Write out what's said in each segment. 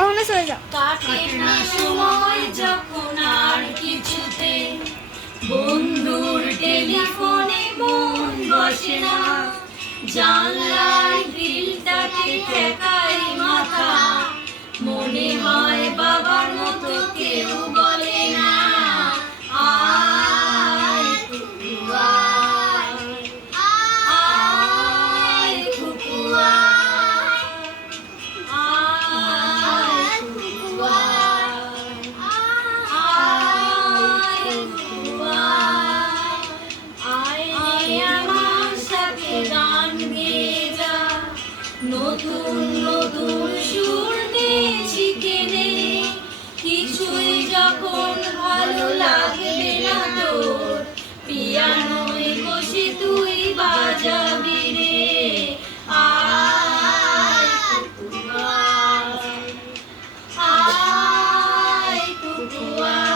ওখানে চলে যাও। কাটে না সময় যখন আর কিছুতে, বন্ধুর টেলিফোনে মন বসে না, জানলায় গ্রিলটাকে ঠেকাই মাথা, মনে হয় বাবার মতো কেউ বলে না আয় কুকু আয়, আয় কুকু আয়, আয় কুকু আয়, আয় কুকু আয়, আয় আমার সাথে গান গেয়ে যা, নতুন নতুন সুর নিয়েছি কেনে, কিছুই যখন ভালো লাগবে না তোর, পিয়ানোয় বসে তুই বাজাবি রে আয় কুকু আয়, আয় কুকু আয়।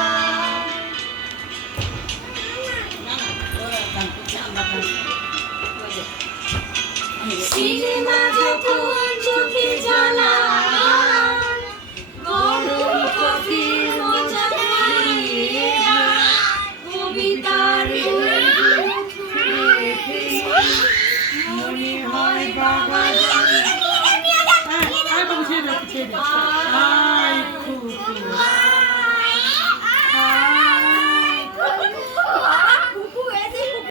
সিনেমা যখন চোখে জ্বালায়, গরম কফির মজা নিয়ে যায়, কবিতার বইগুলো খুলে ফেলে, মনে হয় বাবা